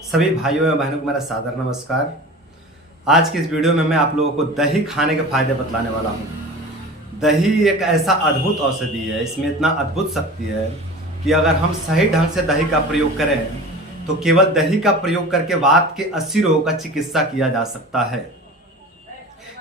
सभी भाइयों एवं बहनों को मेरा सादर नमस्कार। आज की इस वीडियो में मैं आप लोगों को दही खाने के फायदे बतलाने वाला हूँ। दही एक ऐसा अद्भुत औषधि है, इसमें इतना अद्भुत शक्ति है कि अगर हम सही ढंग से दही का प्रयोग करें तो केवल दही का प्रयोग करके वात के 80 रोगों का चिकित्सा किया जा सकता है।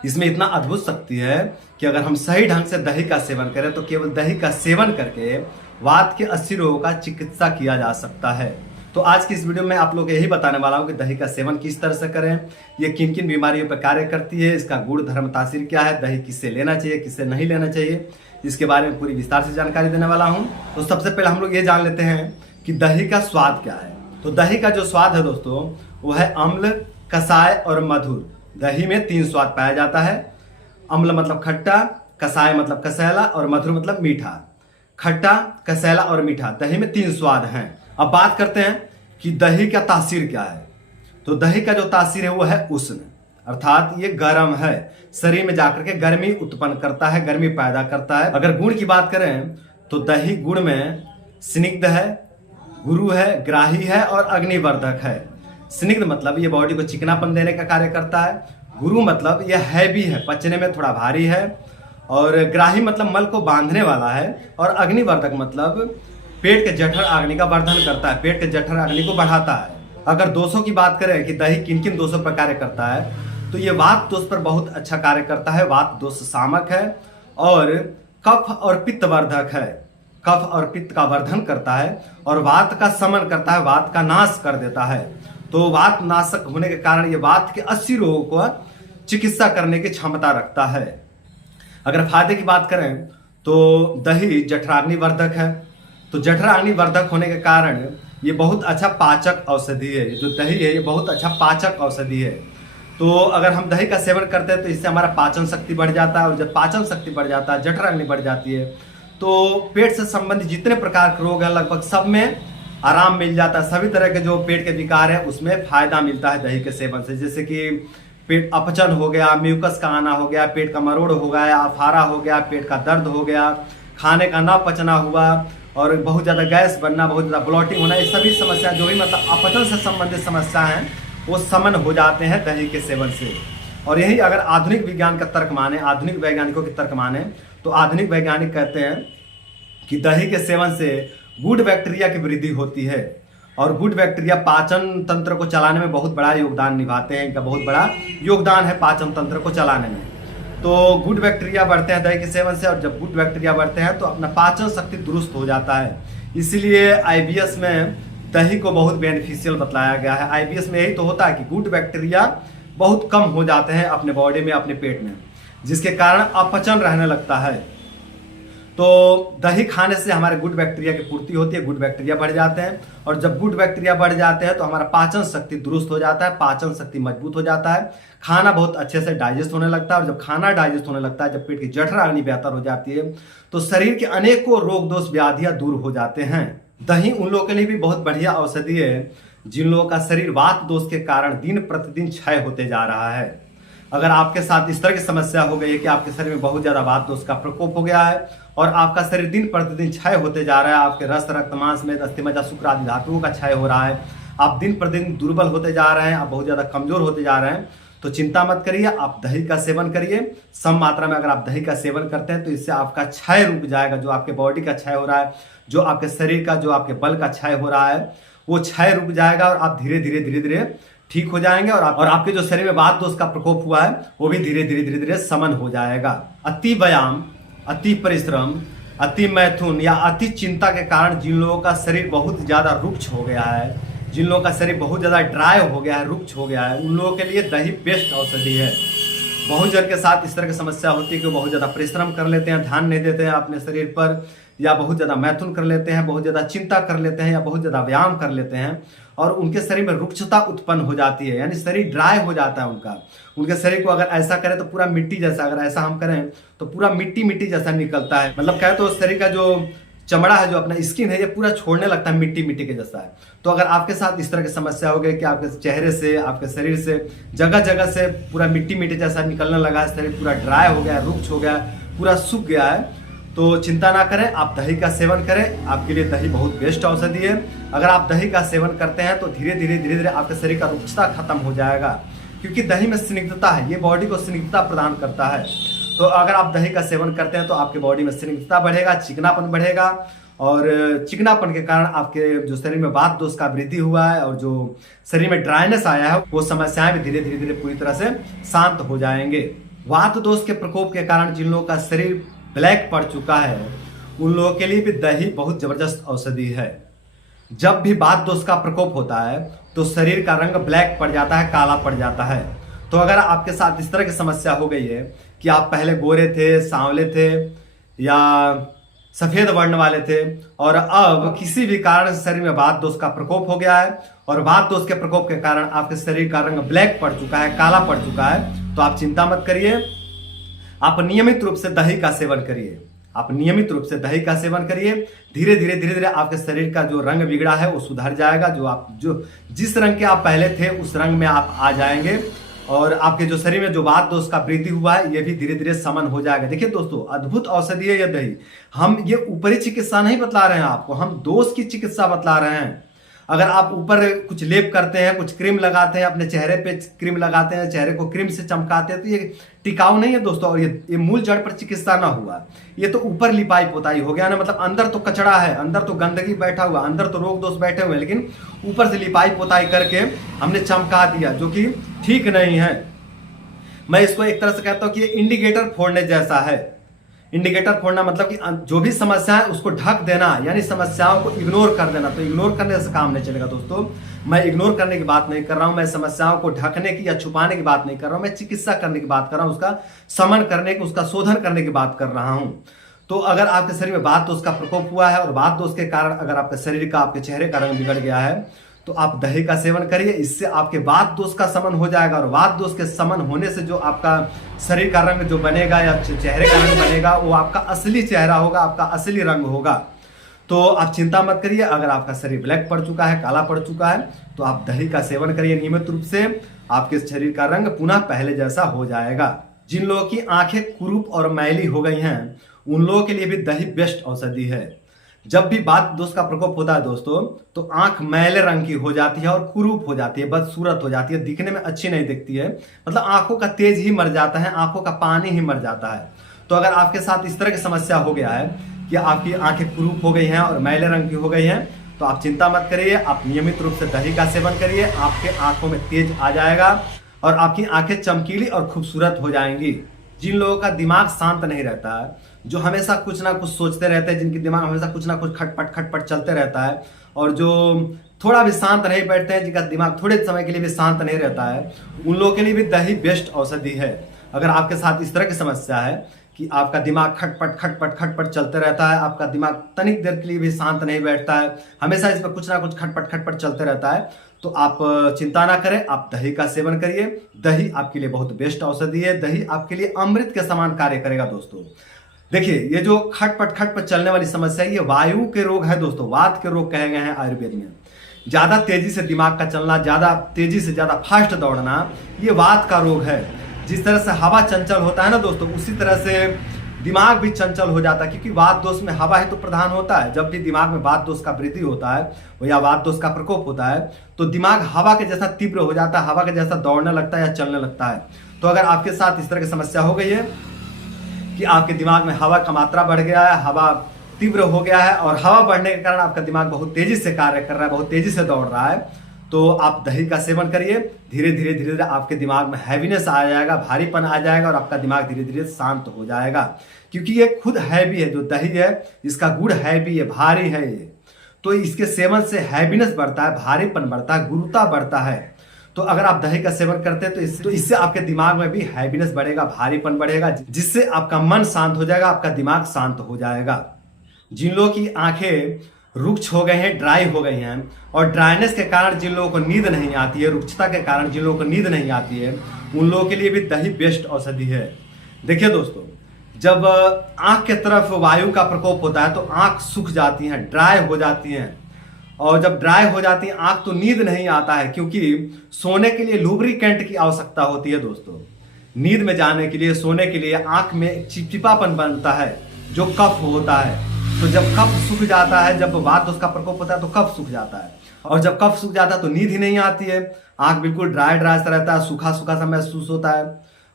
इसमें इतना अद्भुत शक्ति है कि अगर हम सही ढंग से दही का सेवन करें तो केवल दही का सेवन करके वात के 80 रोगों का चिकित्सा किया जा सकता है। तो आज की इस वीडियो में आप लोग यही बताने वाला हूं कि दही का सेवन किस तरह से करें, ये किन किन बीमारियों पर कार्य करती है, इसका गुण धर्म तासीर क्या है, दही किससे लेना चाहिए किससे नहीं लेना चाहिए, इसके बारे में पूरी विस्तार से जानकारी देने वाला हूं। तो सबसे पहले हम लोग ये जान लेते हैं कि दही का स्वाद क्या है। तो दही का जो स्वाद है दोस्तों वो है अम्ल, कसाय और मधुर। दही में 3 स्वाद पाया जाता है। अम्ल मतलब खट्टा, कसाय मतलब कसैला और मधुर मतलब मीठा। खट्टा, कसैला और मीठा, दही में 3 स्वाद हैं। अब बात करते हैं कि दही का तासीर क्या है। तो दही का जो तासीर है वो है उष्ण, अर्थात ये गर्म है, शरीर में जाकर के गर्मी उत्पन्न करता है, गर्मी पैदा करता है। अगर गुण की बात करें तो दही गुण में स्निग्ध है, गुरु है, ग्राही है और अग्निवर्धक है। स्निग्ध मतलब ये बॉडी को चिकनापन देने का कार्य करता है। गुरु मतलब ये हैवी है, पचने में थोड़ा भारी है। और ग्राही मतलब मल को बांधने वाला है। और अग्निवर्धक मतलब पेट के जठर अग्नि का वर्धन करता है, पेट के जठर अग्नि को बढ़ाता है। अगर दोषों की बात करें कि दही किन किन दोषों पर कार्य करता है तो ये वात दोष पर बहुत अच्छा कार्य करता है। वात दोष शामक है और कफ और पित्त वर्धक है, कफ और पित्त का वर्धन करता है और वात का शमन करता है, वात का नाश कर देता है। तो वात नाशक होने के कारण ये वात के 80 रोगों को चिकित्सा करने की क्षमता रखता है। अगर फायदे की बात करें तो दही जठराग्निवर्धक है। तो जठराग्निवर्धक होने के कारण ये बहुत अच्छा पाचक औषधि है। जो दही है ये बहुत अच्छा पाचक औषधि है। तो अगर हम दही का सेवन करते हैं तो इससे हमारा पाचन शक्ति बढ़ जाता है और जब पाचन शक्ति बढ़ जाता है, जठराग्नि बढ़ जाती है, तो पेट से संबंधित जितने प्रकार के रोग हैं लगभग सब में आराम मिल जाता है। सभी तरह के जो पेट के विकार है उसमें फायदा मिलता है दही के सेवन से। जैसे कि पेट अपचन हो गया, म्यूकस का आना हो गया, पेट का मरोड़ हो गया, अफारा हो गया, पेट का दर्द हो गया, खाने का ना पचना हुआ और बहुत ज़्यादा गैस बनना, बहुत ज़्यादा ब्लॉटिंग होना, ये सभी समस्या जो भी मतलब अपचन से संबंधित समस्या हैं वो समन हो जाते हैं दही के सेवन से। और यही अगर आधुनिक विज्ञान का तर्क माने, आधुनिक वैज्ञानिकों के तर्क माने तो आधुनिक वैज्ञानिक कहते हैं कि दही के सेवन से गुड बैक्टीरिया की वृद्धि होती है और गुड बैक्टीरिया पाचन तंत्र को चलाने में बहुत बड़ा योगदान निभाते हैं। इनका बहुत बड़ा योगदान है पाचन तंत्र को चलाने में। तो गुड बैक्टीरिया बढ़ते हैं दही के सेवन से और जब गुड बैक्टीरिया बढ़ते हैं तो अपना पाचन शक्ति दुरुस्त हो जाता है। इसीलिए आईबीएस में दही को बहुत बेनिफिशियल बतलाया गया है। आईबीएस में यही तो होता है कि गुड बैक्टीरिया बहुत कम हो जाते हैं अपने बॉडी में, अपने पेट में, जिसके कारण अपचन रहने लगता है। तो दही खाने से हमारे गुड बैक्टीरिया की पूर्ति होती है, गुड बैक्टीरिया बढ़ जाते हैं और जब गुड बैक्टीरिया बढ़ जाते हैं तो हमारा पाचन शक्ति दुरुस्त हो जाता है, पाचन शक्ति मजबूत हो जाता है, खाना बहुत अच्छे से डाइजेस्ट होने लगता है। और जब खाना डाइजेस्ट होने लगता है, जब पेट की जठराग्नि बेहतर हो जाती है तो शरीर के अनेकों रोग दोष व्याधियां दूर हो जाते हैं। दही उन लोगों के लिए भी बहुत बढ़िया औषधि है जिन लोगों का शरीर वात दोष के कारण दिन प्रतिदिन क्षय होते जा रहा है। अगर आपके साथ इस तरह की समस्या हो गई है कि आपके शरीर में बहुत ज्यादा वात दोष का प्रकोप हो गया है और आपका शरीर दिन प्रतिदिन क्षय होते जा रहा है, आपके रक्त, रक्त, मांस में अस्थि, मज्जा, शुक्र आदि धातुओं का क्षय हो रहा है, आप दिन प्रतिदिन दुर्बल होते जा रहे हैं, आप बहुत ज्यादा कमजोर होते जा रहे हैं, तो चिंता मत करिए, आप दही का सेवन करिए। सम मात्रा में अगर आप दही का सेवन करते हैं तो इससे आपका क्षय रुक जाएगा। जो आपके बॉडी का क्षय हो रहा है, जो आपके शरीर का, जो आपके बल का क्षय हो रहा है, वो क्षय रुक जाएगा और आप धीरे धीरे धीरे धीरे ठीक हो जाएंगे और आपके जो शरीर में वात दोष का प्रकोप हुआ है वो भी धीरे धीरे धीरे धीरे समन हो जाएगा। अति व्यायाम, अति परिश्रम, अति मैथुन या अति चिंता के कारण जिन लोगों का शरीर बहुत ज्यादा रुक्ष हो गया है, जिन लोगों का शरीर बहुत ज्यादा ड्राई हो गया है, रुक्ष हो गया है, उन लोगों के लिए दही बेस्ट औषधि है। बहुत जन के साथ इस तरह की समस्या होती है कि बहुत ज्यादा परिश्रम कर लेते हैं, ध्यान नहीं देते हैं अपने शरीर पर, या बहुत ज्यादा मैथुन कर लेते हैं, बहुत ज्यादा चिंता कर लेते हैं या बहुत ज्यादा व्यायाम कर लेते हैं और उनके शरीर में रुक्षता उत्पन्न हो जाती है, यानी शरीर ड्राई हो जाता है उनका। उनके शरीर को अगर ऐसा करें तो पूरा मिट्टी जैसा, अगर ऐसा हम करें तो पूरा मिट्टी मिट्टी जैसा निकलता है। मतलब कहे तो शरीर का जो चमड़ा है, जो अपना स्किन है, ये पूरा छोड़ने लगता है, मिट्टी मिट्टी के जैसा है। तो अगर आपके साथ इस तरह की समस्या हो गई कि आपके चेहरे से, आपके शरीर से जगह जगह से पूरा मिट्टी मिट्टी जैसा निकलने लगा है, शरीर पूरा ड्राई हो गया, रुक्ष हो गया, पूरा सूख गया है, तो चिंता ना करें, आप दही का सेवन करें, आपके लिए दही बहुत बेस्ट औषधि है। अगर आप दही का सेवन करते हैं तो धीरे धीरे आपके शरीर का रुक्षता खत्म हो जाएगा, क्योंकि दही में स्निग्धता है, ये बॉडी को स्निग्धता प्रदान करता है। तो अगर आप दही का सेवन करते हैं तो आपके बॉडी में स्निग्धता बढ़ेगा, चिकनापन बढ़ेगा, और चिकनापन के कारण आपके जो शरीर में वात दोष का वृद्धि हुआ है और जो शरीर में ड्राइनेस आया है वो समस्याएं भी धीरे धीरे पूरी तरह से शांत हो जाएंगे। वात दोष के प्रकोप के कारण जिन लोगों का शरीर ब्लैक पड़ चुका है उन लोगों के लिए भी दही बहुत जबरदस्त औषधि है। जब भी वात दोष का प्रकोप होता है तो शरीर का रंग ब्लैक पड़ जाता है, काला पड़ जाता है। तो अगर आपके साथ इस तरह की समस्या हो गई है कि आप पहले गोरे थे, सांवले थे या सफेद वर्ण वाले थे और अब किसी भी कारण से शरीर में वात दोष का प्रकोप हो गया है और वात दोष के प्रकोप के कारण आपके शरीर का रंग ब्लैक पड़ चुका है, काला पड़ चुका है, तो आप चिंता मत करिए। आप नियमित रूप से दही का सेवन करिए, आप नियमित रूप से दही का सेवन करिए। धीरे धीरे आपके शरीर का जो रंग बिगड़ा है वो सुधर जाएगा। जो जिस रंग के आप पहले थे उस रंग में आप आ जाएंगे और आपके जो शरीर में जो वात दोष का वृद्धि हुआ है ये भी धीरे धीरे समन हो जाएगा। देखिए दोस्तों, अद्भुत औषधि है ये दही। हम ये ऊपरी चिकित्सा नहीं बतला रहे हैं आपको, हम दोष की चिकित्सा बतला रहे हैं। अगर आप ऊपर कुछ लेप करते हैं, कुछ क्रीम लगाते हैं, अपने चेहरे पे क्रीम लगाते हैं, चेहरे को क्रीम से चमकाते हैं, तो ये टिकाऊ नहीं है दोस्तों। और ये मूल जड़ पर चिकित्सा ना हुआ, ये तो ऊपर लिपाई पोताई हो गया ना। मतलब अंदर तो कचड़ा है, अंदर तो गंदगी बैठा हुआ, अंदर तो रोग दोष बैठे हुए हैं, लेकिन ऊपर से लिपाई पोताई करके हमने चमका दिया, जो कि ठीक नहीं है। मैं इसको एक तरह से कहता हूँ कि ये इंडिकेटर फोड़ने जैसा है। इंडिकेटर फोड़ना मतलब कि जो भी समस्या है उसको ढक देना, यानी समस्याओं को इग्नोर कर देना। तो इग्नोर करने से काम नहीं चलेगा दोस्तों। मैं इग्नोर करने की बात नहीं कर रहा हूं, मैं समस्याओं को ढकने की या छुपाने की बात नहीं कर रहा हूं, मैं चिकित्सा करने की बात कर रहा हूं, उसका समन करने की, उसका शोधन करने की बात कर रहा हूं। तो अगर आपके शरीर में वात दोष का प्रकोप हुआ है और वात दोष के कारण अगर आपके शरीर का, आपके चेहरे का रंग बिगड़ गया है तो आप दही का सेवन करिए। इससे आपके वात दोष का समन हो जाएगा और वात दोष के समन होने से जो आपका शरीर का रंग जो बनेगा या चेहरे का रंग बनेगा वो आपका असली चेहरा होगा, आपका असली रंग होगा। तो आप चिंता मत करिए। अगर आपका शरीर ब्लैक पड़ चुका है, काला पड़ चुका है, तो आप दही का सेवन करिए नियमित रूप से, आपके शरीर का रंग पुनः पहले जैसा हो जाएगा। जिन लोगों की आंखें कुरूप और मैली हो गई हैं उन लोगों के लिए भी दही बेस्ट औषधि है। जब भी वात दोष का प्रकोप होता है दोस्तों तो आंख मैले रंग की हो जाती है और कुरूप हो जाती है, बदसूरत हो जाती है, दिखने में अच्छी नहीं दिखती है। मतलब आंखों का तेज ही मर जाता है, आंखों का पानी ही मर जाता है। तो अगर आपके साथ इस तरह की समस्या हो गया है कि आपकी आंखें कुरूप हो गई हैं और मैले रंग की हो गई हैं तो आप चिंता मत करिए। आप नियमित रूप से दही का सेवन करिए, आपके आंखों में तेज आ जाएगा और आपकी आंखें चमकीली और खूबसूरत हो जाएंगी। जिन लोगों का दिमाग शांत नहीं रहता है, जो हमेशा कुछ ना कुछ सोचते रहते हैं, जिनके दिमाग हमेशा कुछ ना कुछ खटपट चलते रहता है, और जो थोड़ा भी शांत नहीं बैठते हैं, जिनका दिमाग थोड़े समय के लिए भी शांत नहीं रहता है, उन लोगों के लिए भी दही बेस्ट औषधि है। अगर आपके साथ इस तरह की समस्या है कि आपका दिमाग खटपट चलते रहता है, आपका दिमाग तनिक देर के लिए भी शांत नहीं बैठता है, हमेशा इसमें कुछ ना कुछ खटपट चलते रहता है, तो आप चिंता ना करें, आप दही का सेवन करिए। दही आपके लिए बहुत बेस्ट औषधि है। दही आपके लिए अमृत के समान कार्य करेगा दोस्तों। देखिए, ये जो खटपट चलने वाली समस्या है ये वायु के रोग है दोस्तों, वात के रोग कहे गए हैं आयुर्वेद में। ज्यादा तेजी से दिमाग का चलना, ज्यादा तेजी से ज्यादा फास्ट दौड़ना, ये वात का रोग है। जिस तरह से हवा चंचल होता है ना दोस्तों, उसी तरह से दिमाग भी चंचल हो जाता है, क्योंकि वात दोष में हवा ही तो प्रधान होता है। जब भी दिमाग में वात दोष का वृद्धि होता है या वात दोष का प्रकोप होता है तो दिमाग हवा के जैसा तीव्र हो जाता है, हवा के जैसा दौड़ने लगता है या चलने लगता है। तो अगर आपके साथ इस तरह की समस्या हो गई है कि आपके दिमाग में हवा का मात्रा बढ़ गया है, हवा तीव्र हो गया है और हवा बढ़ने के कारण आपका दिमाग बहुत तेजी से कार्य कर रहा है, बहुत तेजी से दौड़ रहा है, तो आप दही का सेवन करिए। धीरे धीरे आपके दिमाग में हैवीनेस आ जाएगा, भारीपन आ जाएगा और आपका दिमाग धीरे धीरे शांत हो जाएगा। क्योंकि ये खुद हैवी है, जो दही है इसका गुड़ हैवी है, भारी है ये, तो इसके सेवन से हैवीनेस बढ़ता है, भारीपन बढ़ता है, गुरुता बढ़ता है। तो अगर आप दही का सेवन करते हैं तो इससे आपके दिमाग में भी हैवीनेस बढ़ेगा, भारीपन बढ़ेगा, जिससे आपका मन शांत हो जाएगा, आपका दिमाग शांत हो जाएगा। जिन लोगों की आंखें रुक्ष हो गए हैं, ड्राई हो गई हैं, और ड्राइनेस के कारण जिन लोगों को नींद नहीं आती है, रुक्षता के कारण जिन लोगों को नींद नहीं आती है, उन लोगों के लिए भी दही बेस्ट औषधि है। देखिए दोस्तों, जब आंख के तरफ वायु का प्रकोप होता है तो आंख सूख जाती हैं, ड्राई हो जाती हैं, और जब ड्राई हो जाती है आंख तो नींद नहीं आता है, क्योंकि सोने के लिए लुब्रिकेंट की आवश्यकता होती है दोस्तों। नींद में जाने के लिए, सोने के लिए आंख में चिपचिपापन बनता है, जो कफ होता है। तो जब कफ सूख जाता है, जब वात दोष का प्रकोप होता है तो कफ सूख जाता है, और जब कफ सूख जाता है तो नींद ही नहीं आती है, आंख बिल्कुल ड्राई ड्राई सा रहता है, सूखा सूखा सा महसूस होता है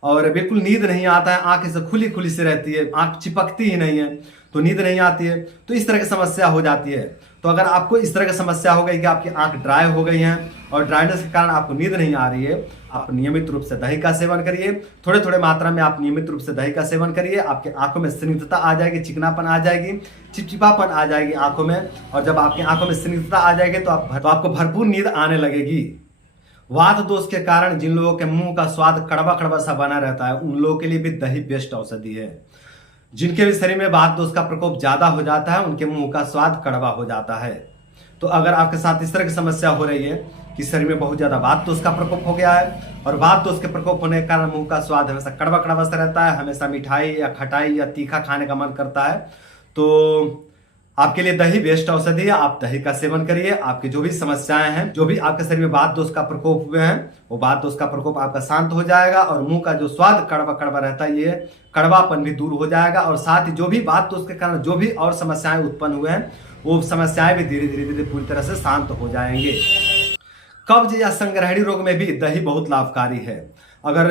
और बिल्कुल नींद नहीं आता है, आंख ऐसे खुली खुली से रहती है, आंख चिपकती ही नहीं है, तो नींद नहीं आती है। तो इस तरह की समस्या हो जाती है। तो अगर आपको इस तरह की समस्या हो गई कि आपकी आंख ड्राई हो गई है और ड्राइनेस के कारण आपको नींद नहीं आ रही है, आप नियमित रूप से दही का सेवन करिए। थोड़े थोड़े मात्रा में आप नियमित रूप से दही का सेवन करिए, आपकी आंखों में स्निग्धता आ जाएगी, चिकनापन आ जाएगी, चिपचिपापन आ जाएगी आंखों में, और जब आपकी आंखों में स्निग्धता आ जाएगी तो आपको भरपूर नींद आने लगेगी। वात दोष के कारण जिन लोगों के मुंह का स्वाद कड़वा कड़वा सा बना रहता है, उन लोगों के लिए भी दही बेस्ट औषधि है। जिनके भी शरीर में वात दोष का प्रकोप ज्यादा हो जाता है, उनके मुंह का स्वाद कड़वा हो जाता है। तो अगर आपके साथ इस तरह की समस्या हो रही है कि शरीर में बहुत ज्यादा वात दोष का प्रकोप हो गया है और वात दोष के प्रकोप होने के कारण मुंह का स्वाद हमेशा कड़वा कड़वा सा रहता है, हमेशा मिठाई या खटाई या तीखा खाने का मन करता है, तो आपके लिए दही बेस्ट औषधि है। आप दही का सेवन करिए। आपकी जो भी समस्याएं हैं, जो भी आपके शरीर में वात दोष का प्रकोप हुए हैं, वो वात दोष का प्रकोप आपका शांत हो जाएगा और मुंह का जो स्वाद कड़वा कड़वा रहता है, ये कड़वापन भी दूर हो जाएगा, और साथ ही जो भी वात दोष के कारण जो भी और समस्याएं उत्पन्न हुए हैं, वो समस्याएं भी धीरे धीरे धीरे पूरी तरह से शांत हो जाएंगे। कब्ज या संग्रहणी रोग में भी दही बहुत लाभकारी है। अगर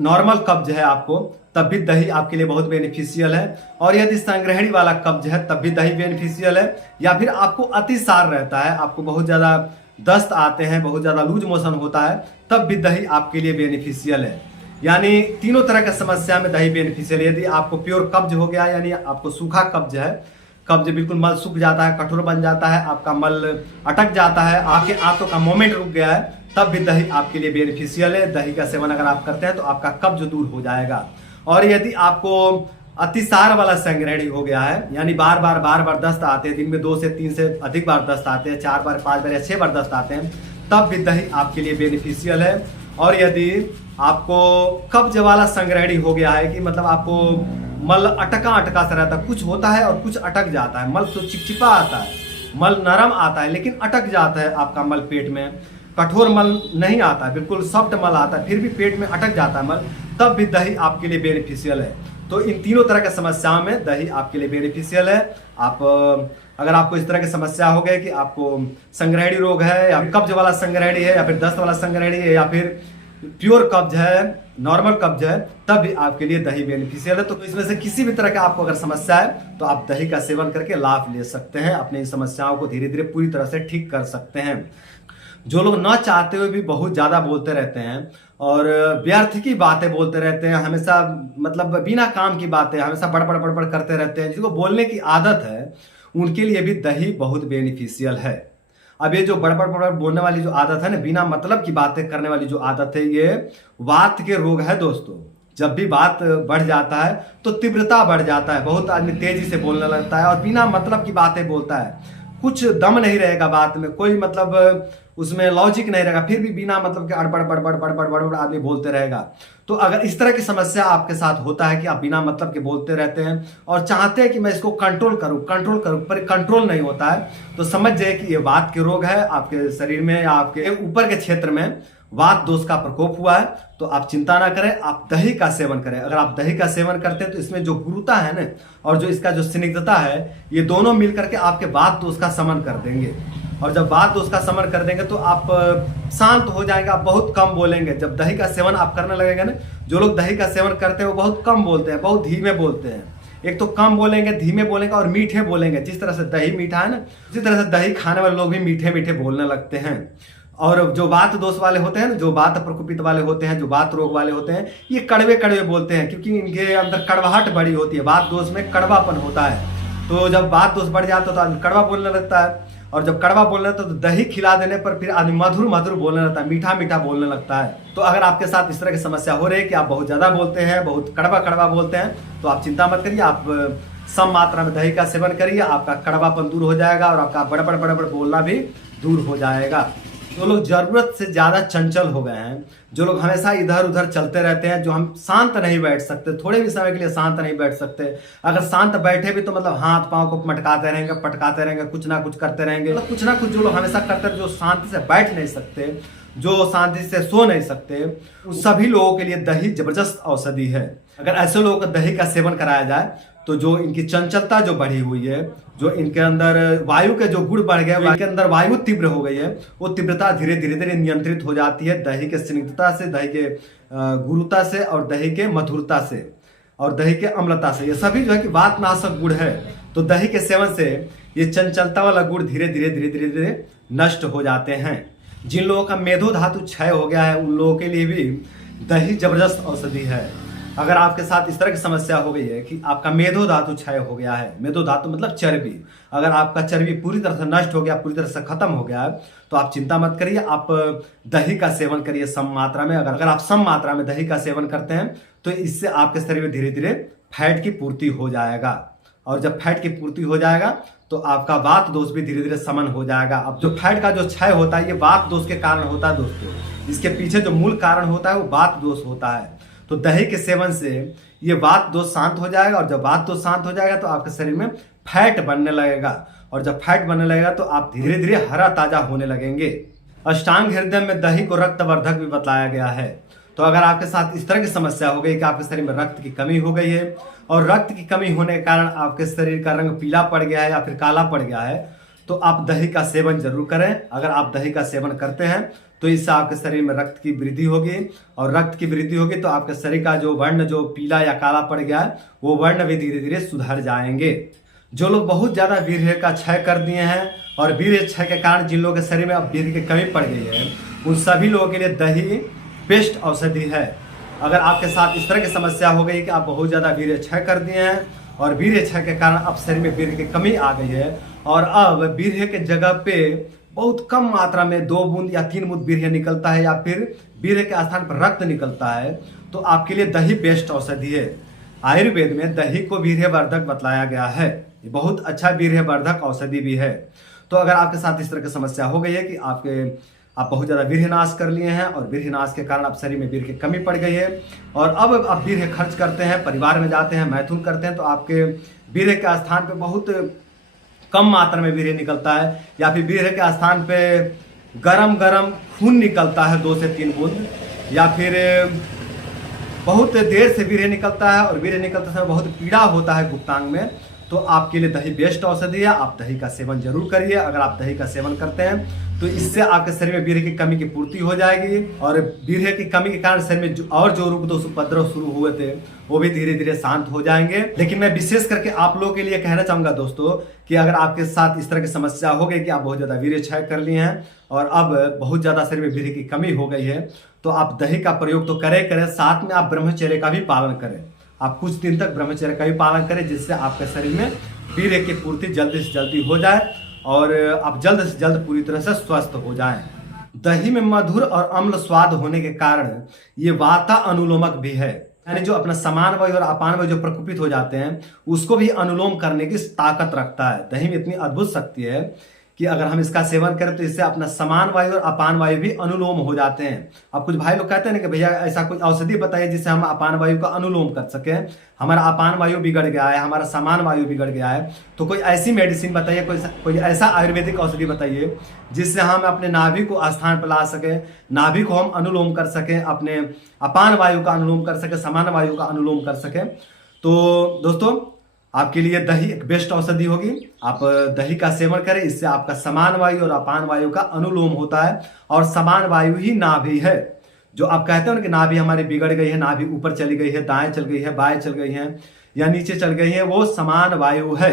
नॉर्मल कब्ज है आपको, तब भी दही आपके लिए बहुत बेनिफिशियल है, और यदि संग्रहणी वाला कब्ज है तब भी दही बेनिफिशियल है। या फिर आपको अतिसार रहता है, आपको बहुत ज्यादा दस्त आते हैं, बहुत ज्यादा लूज मोशन होता है, तब भी दही आपके लिए बेनिफिशियल है। यानी तीनों तरह की समस्या में दही बेनिफिशियल है। यदि आपको प्योर कब्ज हो गया, यानी आपको सूखा कब्ज है, कब्ज बिल्कुल मल सूख जाता है, कठोर बन जाता है, आपका मल अटक जाता है, आपके आंतों का मूवमेंट रुक गया है, तब भी दही आपके लिए बेनिफिशियल है। दही का सेवन अगर आप करते हैं तो आपका कब्ज दूर हो जाएगा। और यदि आपको अतिसार वाला संग्रहणी हो गया है, यानी बार बार दस्त आते हैं, दिन में 2 से 3 से अधिक बार दस्त आते हैं, 4 बार 5 बार या 6 बार दस्त आते हैं, तब भी दही आपके लिए बेनिफिशियल है। और यदि आपको कब्ज वाला संग्रहणी हो गया है कि मतलब आपको मल अटका अटका सा रहता है, कुछ होता है और कुछ अटक जाता है, मल तो चिपचिपा आता है, मल नरम आता है लेकिन अटक जाता है आपका मल पेट में, कठोर मल नहीं आता है, बिल्कुल सॉफ्ट मल आता है, फिर भी पेट में अटक जाता है मल, तब भी दही आपके लिए बेनिफिशियल है। तो इन तीनों तरह की समस्याओं में दही आपके लिए बेनिफिशियल है। आप अगर आपको इस तरह की समस्या हो गई कि आपको संग्रहणी रोग है, या कब्ज वाला संग्रहणी है, या फिर दस्त वाला संग्रहणी है, या फिर प्योर कब्ज है, नॉर्मल कब्ज है, तब भी आपके लिए दही बेनिफिशियल है। तो इसमें से किसी भी तरह का आपको अगर समस्या है तो आप दही का सेवन करके लाभ ले सकते हैं, अपनी इन समस्याओं को धीरे धीरे पूरी तरह से ठीक कर सकते हैं। जो लोग ना चाहते हुए भी बहुत ज्यादा बोलते रहते हैं और व्यर्थ की बातें बोलते रहते हैं, हमेशा मतलब बिना काम की बातें हमेशा बड़बड़ बड़बड़ करते रहते हैं, जिसको बोलने की आदत है, उनके लिए भी दही बहुत बेनिफिशियल है। अब ये जो बड़बड़ बड़बड़ बोलने वाली जो आदत है ना, बिना मतलब की बातें करने वाली जो आदत है, ये वात के रोग है दोस्तों। जब भी बात बढ़ जाता है तो तीव्रता बढ़ जाता है, बहुत आदमी तेजी से बोलने लगता है और बिना मतलब की बातें बोलता है, कुछ दम नहीं रहेगा बात में, कोई मतलब उसमें लॉजिक नहीं रहेगा, फिर भी बिना मतलब के अड़बड़ बड़बड़ बड़बड़ बड़बड़ आदमी बोलते रहेगा। तो अगर इस तरह की समस्या आपके साथ होता है कि आप बिना मतलब के बोलते रहते हैं और चाहते हैं कि मैं इसको कंट्रोल करूं पर कंट्रोल नहीं होता है, तो समझ जाइए कि ये वात के रोग है आपके शरीर में, या आपके ऊपर के क्षेत्र में वात दोष का प्रकोप हुआ है। तो आप चिंता ना करें, आप दही का सेवन करें। अगर आप दही का सेवन करते हैं तो इसमें जो गुरुता है ना, और जो इसका जो स्निग्धता है, ये दोनों मिलकर के आपके वात दोष का शमन कर देंगे। और जब वात दोष का शमन कर देंगे तो आप शांत हो जाएंगे, आप बहुत कम बोलेंगे। जब दही का सेवन आप करने लगेंगे ना, जो लोग दही का सेवन करते हैं वो बहुत कम बोलते हैं, बहुत धीमे बोलते हैं। एक तो कम बोलेंगे, धीमे बोलेंगे और मीठे बोलेंगे। जिस तरह से दही मीठा है ना, उसी तरह से दही खाने वाले लोग भी मीठे मीठे बोलने लगते हैं। और जो वात दोष वाले होते हैं ना, जो वात प्रकोपित वाले होते हैं, जो वात रोग वाले होते हैं, ये कड़वे कड़वे बोलते हैं, क्योंकि इनके अंदर कड़वाहट बड़ी होती है। वात दोष में कड़वापन होता है, तो जब वात दोष बढ़ जाता है तो आदमी कड़वा बोलने लगता है, और जब कड़वा बोलने लगता है तो दही खिला देने पर फिर आदमी मधुर मधुर बोलने लगता है, मीठा मीठा बोलने लगता है। तो अगर आपके साथ इस तरह की समस्या हो रही है कि आप बहुत ज्यादा बोलते हैं, बहुत कड़वा कड़वा बोलते हैं, तो आप चिंता मत करिए, आप सम मात्रा में दही का सेवन करिए, आपका कड़वापन दूर हो जाएगा और आपका बड़बड़ बड़बड़ बोलना भी दूर हो जाएगा। जो लोग जरूरत से ज्यादा चंचल हो गए हैं, जो लोग हमेशा इधर उधर चलते रहते हैं, जो हम शांत नहीं बैठ सकते, थोड़े भी समय के लिए शांत नहीं बैठ सकते, अगर शांत बैठे भी तो मतलब हाथ पांव को मटकाते रहेंगे, पटकाते रहेंगे, कुछ ना कुछ करते रहेंगे, मतलब कुछ ना कुछ जो लोग हमेशा करते हैं, जो शांति से बैठ नहीं सकते, जो शांति से सो नहीं सकते, उन सभी लोगों के लिए दही जबरदस्त औषधि है। अगर ऐसे लोगों को दही का सेवन कराया जाए तो जो इनकी चंचलता जो बढ़ी हुई है, जो इनके अंदर वायु के जो गुण बढ़ गए, इनके अंदर वायु तीव्र हो गई है, वो तीव्रता धीरे धीरे नियंत्रित हो जाती है दही के स्निग्धता से, दही के गुरुता से, और दही के मधुरता से, और दही के अम्लता से। ये सभी जो है कि वातनाशक गुण है। तो दही के सेवन से ये चंचलता वाला गुण धीरे धीरे नष्ट हो जाते हैं। जिन लोगों का मेधो धातु क्षय हो गया है, उन लोगों के लिए भी दही जबरदस्त औषधि है। अगर आपके साथ इस तरह की समस्या हो गई है कि आपका मेधो धातु क्षय हो गया है, मेधो धातु मतलब चर्बी, अगर आपका चर्बी पूरी तरह से नष्ट हो गया, पूरी तरह से खत्म हो गया है, तो आप चिंता मत करिए, आप दही का सेवन करिए सम मात्रा में। अगर आप सम मात्रा में दही का सेवन करते हैं तो इससे आपके शरीर में धीरे धीरे फैट की पूर्ति हो जाएगा, और जब फैट की पूर्ति हो जाएगा तो आपका वात दोष भी धीरे धीरे समन हो जाएगा। अब जो फैट का जो क्षय होता है, ये वात दोष के कारण होता है दोस्तों। इसके पीछे जो मूल कारण होता है वो वात दोष होता है। तो दही के सेवन से ये वात दोष शांत हो जाएगा, और जब वात दोष शांत हो जाएगा तो आपके शरीर में फैट बनने लगेगा, और जब फैट बनने लगेगा तो आप धीरे धीरे हरा ताजा होने लगेंगे। अष्टांग हृदय में दही को रक्तवर्धक भी बताया गया है। तो अगर आपके साथ इस तरह की समस्या हो गई कि आपके शरीर में रक्त की कमी हो गई है, और रक्त की कमी होने के कारण आपके शरीर का रंग पीला पड़ गया है या फिर काला पड़ गया है, तो आप दही का सेवन जरूर करें। अगर आप दही का सेवन करते हैं तो इससे आपके शरीर में रक्त की वृद्धि होगी, और रक्त की वृद्धि होगी तो आपके शरीर का जो वर्ण जो पीला या काला पड़ गया है, वो वर्ण भी धीरे धीरे सुधर जाएंगे। जो लोग बहुत ज्यादा वीर्य का क्षय कर दिए हैं, और वीर्य क्षय के कारण जिन लोगों के शरीर में अब वीर्य की कमी पड़ गई है, उन सभी लोगों के लिए दही बेस्ट औषधि है। अगर आपके साथ इस तरह की समस्या हो गई कि आप बहुत ज्यादा वीर्य क्षय कर दिए हैं, और वीर्य क्षय के कारण अब शरीर में वीर्य की कमी आ गई है, और अब वीर्य के जगह पे बहुत कम मात्रा में 2 बूंद या 3 बूंद वीर्य निकलता है, या फिर वीर्य के स्थान पर रक्त निकलता है, तो आपके लिए दही बेस्ट औषधि है। आयुर्वेद में दही को वीर्यवर्धक बतलाया गया है, ये बहुत अच्छा वीर्यवर्धक औषधि भी है। तो अगर आपके साथ इस तरह की समस्या हो गई है कि आप बहुत ज़्यादा वीर्य नाश कर लिए हैं, और वीर्य नाश के कारण आप शरीर में वीर्य की कमी पड़ गई है, और अब आप वीर्य खर्च करते हैं, परिवार में जाते हैं, मैथुन करते हैं, तो आपके वीर्य के स्थान पे बहुत कम मात्रा में वीर्य निकलता है, या फिर वीर्य के स्थान पे गरम गरम खून निकलता है 2 से 3 बूंद, या फिर बहुत देर से वीर्य निकलता है, और वीर्य निकलते समय बहुत पीड़ा होता है गुप्तांग में, तो आपके लिए दही बेस्ट औषधि है। आप दही का सेवन जरूर करिए। अगर आप दही का सेवन करते हैं तो इससे आपके शरीर में वीर्य की कमी की पूर्ति हो जाएगी, और वीर्य की कमी के कारण शरीर में जो रूप दोष उपद्रव शुरू हुए थे वो भी धीरे धीरे शांत हो जाएंगे। लेकिन मैं विशेष करके आप लोगों के लिए कहना चाहूंगा दोस्तों कि अगर आपके साथ इस तरह की समस्या हो गई कि आप बहुत ज्यादा वीर्य क्षय कर लिए हैं, और अब बहुत ज्यादा शरीर में वीर्य की कमी हो गई है, तो आप दही का प्रयोग तो करें, साथ में आप ब्रह्मचर्य का भी पालन करें। आप कुछ दिन तक ब्रह्मचर्य का भी पालन करें, जिससे आपके शरीर में वीर्य की पूर्ति जल्दी से जल्दी हो जाए, और आप जल्द से जल्द पूरी तरह से स्वस्थ हो जाएं। दही में मधुर और अम्ल स्वाद होने के कारण ये वाता अनुलोमक भी है, यानी जो अपना समान वायु और अपान वायु जो प्रकोपित हो जाते हैं उसको भी अनुलोम करने की ताकत रखता है। दही में इतनी अद्भुत शक्ति है कि अगर हम इसका सेवन करें तो इससे अपना समान वायु और अपान वायु भी अनुलोम हो जाते हैं। अब कुछ भाई लोग कहते हैं ना कि भैया ऐसा कोई औषधि बताइए जिससे हम अपान वायु का अनुलोम कर सके, हमारा अपान वायु बिगड़ गया है, हमारा समान वायु बिगड़ गया है, तो कोई ऐसी मेडिसिन बताइए, कोई ऐसा आयुर्वेदिक औषधि बताइए जिससे हम अपने नाभि को स्थान पर ला सके, नाभि को हम अनुलोम कर सकें, अपने अपान वायु का अनुलोम कर सके, समान वायु का अनुलोम कर सके। तो दोस्तों आपके लिए दही एक बेस्ट औषधि होगी। आप दही का सेवन करें, इससे आपका समान वायु और अपान वायु का अनुलोम होता है, और समान वायु ही नाभि है। जो आप कहते हो ना कि नाभि हमारी बिगड़ गई है, नाभि ऊपर चली गई है, दाएं चल गई है, बाएं चल गई है, या नीचे चल गई है, वो समान वायु है।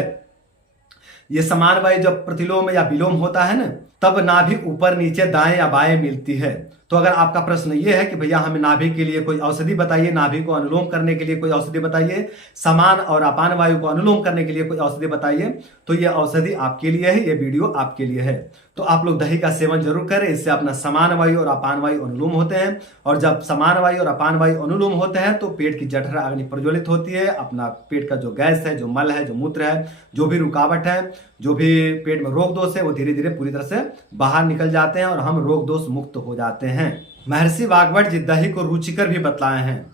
ये समान वायु जब प्रतिलोम या विलोम होता है ना, तब नाभि ऊपर नीचे दाएं या बाएं मिलती है। तो अगर आपका प्रश्न ये है कि भैया हमें नाभि के लिए कोई औषधि बताइए, नाभि को अनुलोम करने के लिए कोई औषधि बताइए, समान और अपान वायु को अनुलोम करने के लिए कोई औषधि बताइए, तो ये औषधि आपके लिए है, ये वीडियो आपके लिए है। तो आप लोग दही का सेवन जरूर करें, इससे अपना समान वायु और अपान वायु अनुलोम होते हैं, और जब समान वायु और अपान वायु अनुलोम होते हैं तो पेट की जठर अग्नि प्रज्वलित होती है, अपना पेट का जो गैस है, जो मल है, जो मूत्र है, जो भी रुकावट है, जो भी पेट में रोग दोष है, वो धीरे धीरे पूरी तरह से बाहर निकल जाते हैं, और हम रोग दोष मुक्त हो जाते हैं। महर्षि वाग्भट जी दही को रुचिकर भी बतलाए हैं।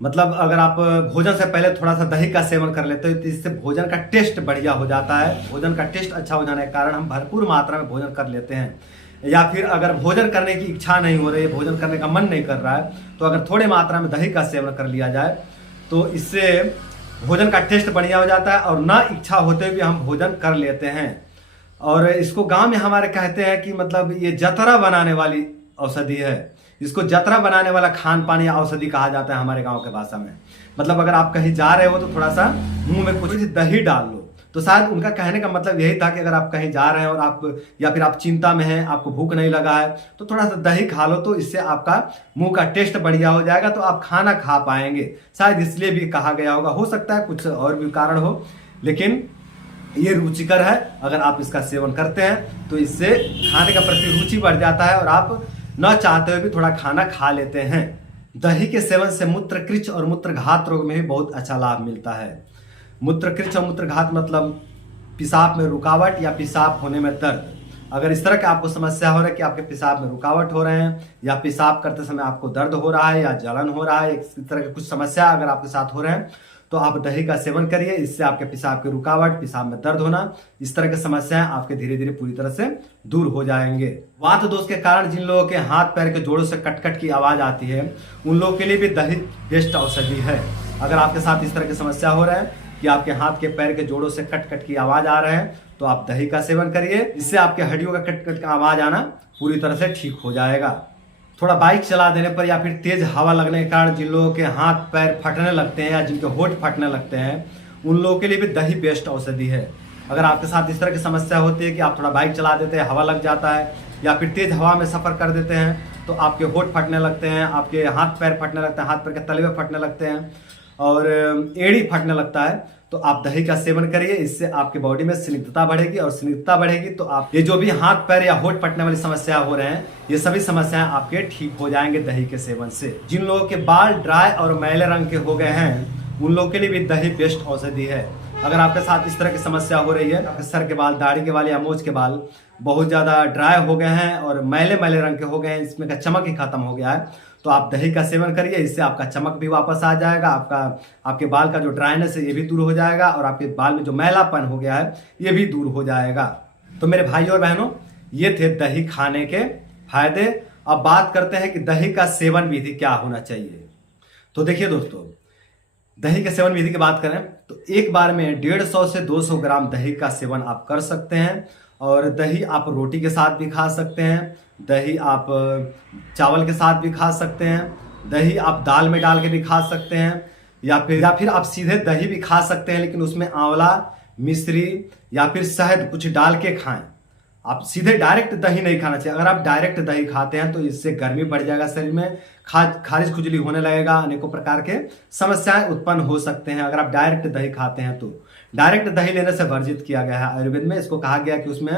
मतलब अगर आप भोजन से पहले थोड़ा सा दही का सेवन कर लेते हो तो इससे भोजन का टेस्ट बढ़िया हो जाता है। भोजन का टेस्ट अच्छा हो जाने के कारण हम भरपूर मात्रा में भोजन कर लेते हैं। या फिर अगर भोजन करने की इच्छा नहीं हो रही है, भोजन करने का मन नहीं कर रहा है, तो अगर थोड़े मात्रा में दही का सेवन कर लिया जाए तो इससे भोजन का टेस्ट बढ़िया हो जाता है और ना इच्छा होते हुए भी हम भोजन कर लेते हैं। और इसको गांव में हमारे कहते हैं कि मतलब ये जतरा बनाने वाली औषधि है। इसको जतरा बनाने वाला खान पान या औषधि कहा जाता है हमारे गांव के भाषा में। मतलब अगर आप कहीं जा रहे हो तो थोड़ा सा मुंह में कुछ दही डाल लो। तो शायद उनका कहने का मतलब यही था कि अगर आप कहीं जा रहे हैं और आप या फिर आप चिंता में हैं, आपको भूख नहीं लगा है, तो थोड़ा सा दही खा लो, तो इससे आपका मुंह का टेस्ट बढ़िया हो जाएगा, तो आप खाना खा पाएंगे। शायद इसलिए भी कहा गया होगा, हो सकता है कुछ और भी कारण हो, लेकिन ये रुचिकर है। अगर आप इसका सेवन करते हैं तो इससे खाने का प्रति रुचि बढ़ जाता है और आप न चाहते हुए भी थोड़ा खाना खा लेते हैं। दही के सेवन से मूत्रकृच और मूत्रघात रोग में भी बहुत अच्छा लाभ मिलता है। मूत्रकृच और मूत्रघात मतलब पेशाब में रुकावट या पेशाब होने में दर्द। अगर इस तरह की आपको समस्या हो रहा है कि आपके पेशाब में रुकावट हो रहे हैं या पेशाब करते समय आपको दर्द हो रहा है या जलन हो रहा है, इस तरह की कुछ समस्या अगर आपके साथ हो रहे हैं तो आप दही का सेवन करिए। इससे आपके पेशाब की रुकावट, पेशाब में दर्द होना, इस तरह की समस्याएं आपके धीरे धीरे पूरी तरह से दूर हो जाएंगे। वात दोष के कारण जिन लोगों के हाथ पैर के जोड़ों से कटकट की आवाज आती है, उन लोगों के लिए भी दही बेस्ट औषधि है। अगर आपके साथ इस तरह की समस्या हो रहा है कि आपके हाथ के पैर के जोड़ों से कट की आवाज आ रहे हैं, तो आप दही का सेवन करिए। इससे आपके हड्डियों का कट का आवाज आना पूरी तरह से ठीक हो जाएगा। थोड़ा बाइक चला देने पर या फिर तेज हवा लगने के कारण जिन लोगों के हाथ पैर फटने लगते हैं या जिनके होठ फटने लगते हैं, उन लोगों के लिए भी दही बेस्ट औषधि है। अगर आपके साथ इस तरह की समस्या होती है कि आप थोड़ा बाइक चला देते हैं, हवा लग जाता है, या फिर तेज हवा में सफर कर देते हैं, तो आपके होठ फटने लगते हैं, आपके हाथ पैर फटने लगते हैं, हाथ पैर के तलवे फटने लगते हैं और एड़ी फटने लगता है, तो आप दही का सेवन करिए। इससे आपकी बॉडी में स्निग्धता बढ़ेगी और स्निग्धता बढ़ेगी तो आप ये जो भी हाथ पैर या होठ फटने वाली समस्या हो रहे हैं, ये सभी समस्याएं आपके ठीक हो जाएंगे दही के सेवन से। जिन लोगों के बाल ड्राई और मैले रंग के हो गए हैं, उन लोगों के लिए भी दही बेस्ट औषधि है। अगर आपके साथ इस तरह की समस्या हो रही है, आपके सर के बाल, दाढ़ी के बाल या मूंछ के बाल बहुत ज्यादा ड्राई हो गए हैं और मैले मैले रंग के हो गए हैं, इसमें का चमक ही खत्म हो गया है, तो आप दही का सेवन करिए। इससे आपका चमक भी वापस आ जाएगा, आपके बाल का जो ड्राइनेस है ये भी दूर हो जाएगा और आपके बाल में जो मैलापन हो गया है ये भी दूर हो जाएगा। तो मेरे भाइयों और बहनों, ये थे दही खाने के फायदे। अब बात करते हैं कि दही का सेवन विधि क्या होना चाहिए। तो देखिए दोस्तों, दही के सेवन विधि की बात करें तो एक बार में 150 से 200 ग्राम दही का सेवन आप कर सकते हैं। और दही आप रोटी के साथ भी खा सकते हैं, दही आप चावल के साथ भी खा सकते हैं, दही आप दाल में डाल के भी खा सकते हैं, या फिर आप सीधे दही भी खा सकते हैं, लेकिन उसमें आंवला, मिश्री या फिर शहद कुछ डाल के खाएं। आप सीधे डायरेक्ट दही नहीं खाना चाहिए। अगर आप डायरेक्ट दही खाते हैं तो इससे गर्मी बढ़ जाएगा शरीर में, खारिज खुजली होने लगेगा, अनेकों प्रकार के समस्याएं उत्पन्न हो सकते हैं अगर आप डायरेक्ट दही खाते हैं। तो डायरेक्ट दही लेने से वर्जित किया गया है आयुर्वेद में। इसको कहा गया कि उसमें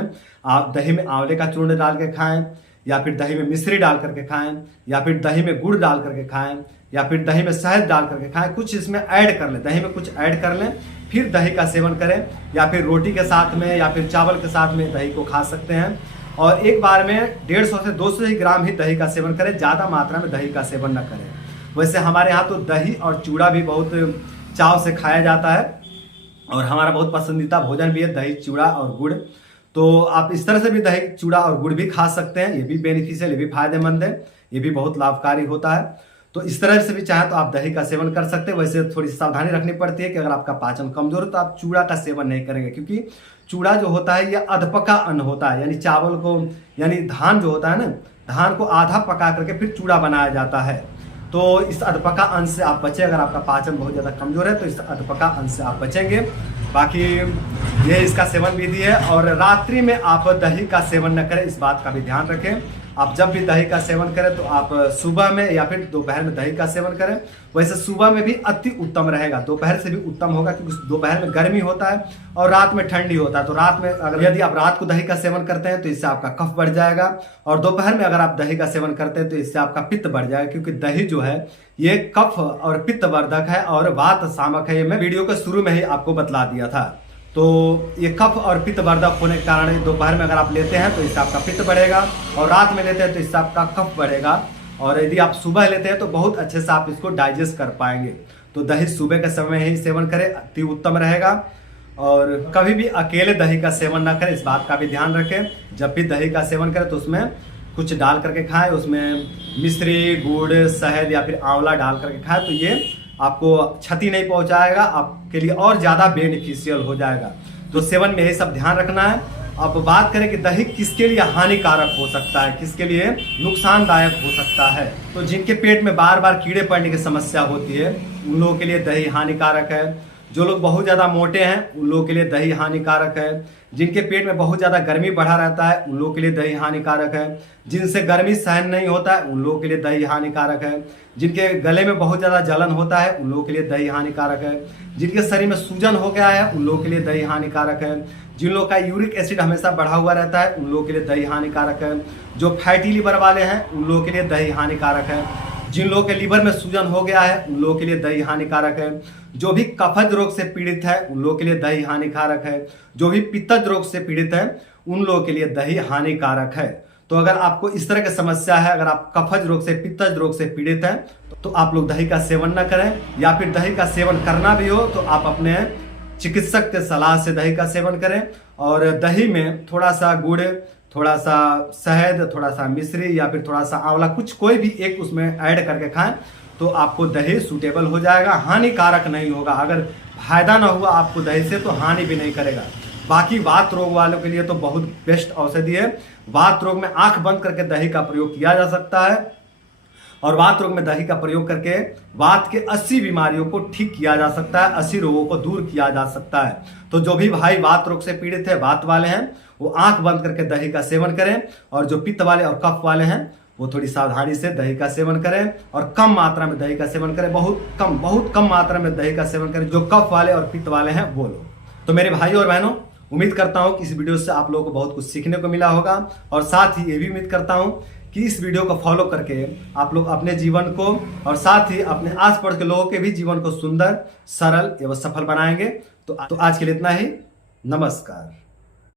आप दही में आंवले का चूर्ण डाल के खाएं, या फिर दही में मिश्री डाल करके खाएं, या फिर दही में गुड़ डाल करके खाएं, या फिर दही में शहद डाल करके खाएं। कुछ इसमें ऐड कर लें, दही में कुछ ऐड कर लें, फिर दही का सेवन करें, या फिर रोटी के साथ में या फिर चावल के साथ में दही को खा सकते हैं। और एक बार में 150 से 200 ही ग्राम ही दही का सेवन करें, ज़्यादा मात्रा में दही का सेवन न करें। वैसे हमारे यहाँ तो दही और चूड़ा भी बहुत चाव से खाया जाता है और हमारा बहुत पसंदीदा भोजन भी है दही, चूड़ा और गुड़। तो आप इस तरह से भी दही, चूड़ा और गुड़ भी खा सकते हैं, ये भी बेनिफिशियल, ये भी फायदेमंद है, ये भी बहुत लाभकारी होता है। तो इस तरह से भी चाहे तो आप दही का सेवन कर सकते हैं। वैसे थोड़ी सावधानी रखनी पड़ती है कि अगर आपका पाचन कमजोर है तो आप चूड़ा का सेवन नहीं करेंगे, क्योंकि चूड़ा जो होता है ये अधपका अन्न होता है, यानी चावल को, यानी धान जो होता है ना, धान को आधा पका करके फिर चूड़ा बनाया जाता है। तो इस अधपका अन्न से आप बचें। अगर आपका पाचन बहुत ज़्यादा कमजोर है तो इस अधपका अन्न से आप बचेंगे। बाकी ये इसका सेवन विधि है। और रात्रि में आप दही का सेवन न करें, इस बात का भी ध्यान रखें। आप जब भी दही का सेवन करें तो आप सुबह में या फिर दोपहर में दही का सेवन करें। वैसे सुबह में भी अति उत्तम रहेगा, दोपहर से भी उत्तम होगा, क्योंकि दोपहर में गर्मी होता है और रात में ठंडी होता है। तो रात में अगर यदि आप रात को दही का सेवन करते हैं तो इससे आपका कफ बढ़ जाएगा, और दोपहर में अगर आप दही का सेवन करते हैं तो इससे आपका पित्त बढ़ जाएगा, क्योंकि दही जो है ये कफ और पित्त वर्धक है और वात शामक है। ये मैं वीडियो के शुरू में ही आपको बतला दिया था। तो ये कफ और पित्त वर्धक होने के कारण दोपहर में अगर आप लेते हैं तो इससे आपका पित्त बढ़ेगा, और रात में लेते हैं तो इससे आपका कफ बढ़ेगा। और यदि आप सुबह लेते हैं तो बहुत अच्छे से आप इसको डाइजेस्ट कर पाएंगे। तो दही सुबह के समय ही सेवन करें, अति उत्तम रहेगा। और कभी भी अकेले दही का सेवन ना करें, इस बात का भी ध्यान रखें। जब भी दही का सेवन करें तो उसमें कुछ डाल करके खाएं, उसमें मिश्री, गुड़, शहद या फिर आंवला डाल करके खाएं, तो ये आपको क्षति नहीं पहुंचाएगा, आपके लिए और ज़्यादा बेनिफिशियल हो जाएगा। तो सेवन में यही सब ध्यान रखना है। अब बात करें कि दही किसके लिए हानिकारक हो सकता है, किसके लिए नुकसानदायक हो सकता है। तो जिनके पेट में बार बार कीड़े पड़ने की समस्या होती है उन लोगों के लिए दही हानिकारक है। जो लोग बहुत ज़्यादा मोटे हैं उन लोगों के लिए दही हानिकारक है। जिनके पेट में बहुत ज़्यादा गर्मी बढ़ा रहता है उन लोगों के लिए दही हानिकारक है। जिनसे गर्मी सहन नहीं होता है उन लोगों के लिए दही हानिकारक है। जिनके गले में बहुत ज़्यादा जलन होता है उन लोगों के लिए दही हानिकारक है। जिनके शरीर में सूजन हो गया है उन लोगों के लिए दही हानिकारक है। जिन लोगों का यूरिक एसिड हमेशा बढ़ा हुआ रहता है उन लोगों के लिए दही हानिकारक है। जो फैटी लीवर वाले हैं उन लोगों के लिए दही हानिकारक है। जिन लोगों के लीवर में सूजन हो गया है उन लोगों के लिए दही हानिकारक है। जो भी कफज रोग से पीड़ित है उन लोगों के लिए दही हानिकारक है। जो भी पित्तज रोग से पीड़ित है उन लोगों के लिए दही हानिकारक है। तो अगर आपको इस तरह की समस्या है, अगर आप कफज रोग से, पित्तज रोग से पीड़ित हैं, तो आप लोग दही का सेवन न करें, या फिर दही का सेवन करना भी हो तो आप अपने चिकित्सक के सलाह से दही का सेवन करें। और दही में थोड़ा सा गुड़, थोड़ा सा शहद, थोड़ा सा मिश्री या फिर थोड़ा सा आंवला, कुछ कोई भी एक उसमें ऐड करके खाएं तो आपको दही सूटेबल हो जाएगा, हानिकारक नहीं होगा। अगर फायदा ना हुआ आपको दही से तो हानि भी नहीं करेगा। बाकी वात रोग वालों के लिए तो बहुत बेस्ट औषधि है। वात रोग में आंख बंद करके दही का प्रयोग किया जा सकता है और वात रोग में दही का प्रयोग करके वात के 80 बीमारियों को ठीक किया जा सकता है, 80 रोगों को दूर किया जा सकता है। तो जो भी भाई वात रोग से पीड़ित है, वात वाले हैं, वो आंख बंद करके दही का सेवन करें। और जो पित्त वाले और कफ वाले हैं वो थोड़ी सावधानी से दही का सेवन करें और कम मात्रा में दही का सेवन करें, बहुत कम मात्रा में दही का सेवन करें। जो कफ वाले और पित्त वाले हैं वो लोग। तो मेरे भाई और बहनों, उम्मीद करता हूँ कि इस वीडियो से आप लोगों को बहुत कुछ सीखने को मिला होगा। और साथ ही ये भी उम्मीद करता हूँ कि इस वीडियो को फॉलो करके आप लोग अपने जीवन को और साथ ही अपने आस पड़ोस के लोगों के भी जीवन को सुंदर, सरल एवं सफल बनाएंगे। तो आज के लिए इतना ही। नमस्कार।